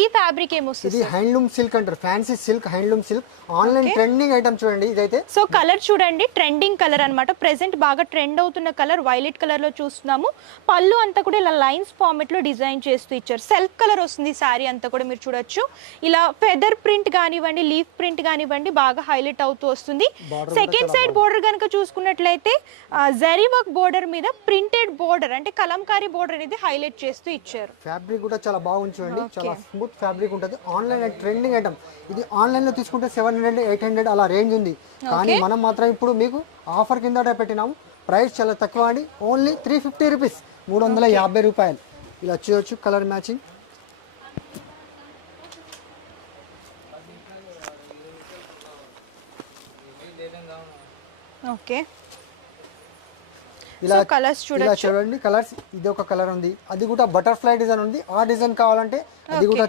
ఈ ఫ్యాబ్రిక్ ఏమొస్తుంది? ఇది హ్యాండ్లూమ్ సిల్క్ అంటారు, fancy silk, handloom silk, online trending item చూడండి ఇదైతే. సో కలర్ చూడండి, ట్రెండింగ్ కలర్ అన్నమాట. ప్రెసెంట్ బాగా ట్రెండ్ అవుతున్న కలర్ వైలెట్ కలర్ లో చూస్తున్నాము. పళ్ళు అంతా కూడా ఇలా లైన్స్ ఫార్మెట్ లో డిజైన్ చేస్తూ ఇచ్చారు. సెల్ఫ్ కలర్ వస్తుంది సారీ అంతా కూడా మీరు చూడొచ్చు. ఇలా ఫెదర్ ప్రింట్ కానివ్వండి, లీఫ్ ప్రింట్ కానివ్వండి బాగా హైలైట్ అవుతూ వస్తుంది. సెకండ్ సైడ్ బోర్డర్ కనుక చూసుకున్నట్లయితే జరీ వర్క్ బోర్డర్ మీద ప్రింటెడ్ బోర్డర్ అంటే కలంకారీ బోర్డర్ అనేది హైలైట్ చేస్తూ ఇచ్చారు. ఫ్యాబ్రిక్ కూడా చాలా బాగుంది చూడండి, చాలా స్మూత్ ఫ్యాబ్రిక్ ఉంటుంది. ఆన్లైన్ ట్రెండింగ్ ఐటమ్ ఇది. ఆన్లైన్ లో తీసుకుంటే 700 800 అలా రేంజ్ ఉంది, కానీ మనం మాత్రం ఇప్పుడు మీకు ఆఫర్ కింద పెట్టినాము. ప్రైస్ చాలా తక్కువ అండి, ఓన్లీ 350 రూపీస్, 350 రూపాయలు. ఇలా చూడొచ్చు కలర్ మ్యాచింగ్. ఓకే, ఇలా కలర్స్ ఇలా చూడండి కలర్స్. ఇది ఒక కలర్ ఉంది, అది కూడా బటర్ఫ్లై డిజైన్ ఉంది. ఆ డిజైన్ కావాలంటే అది కూడా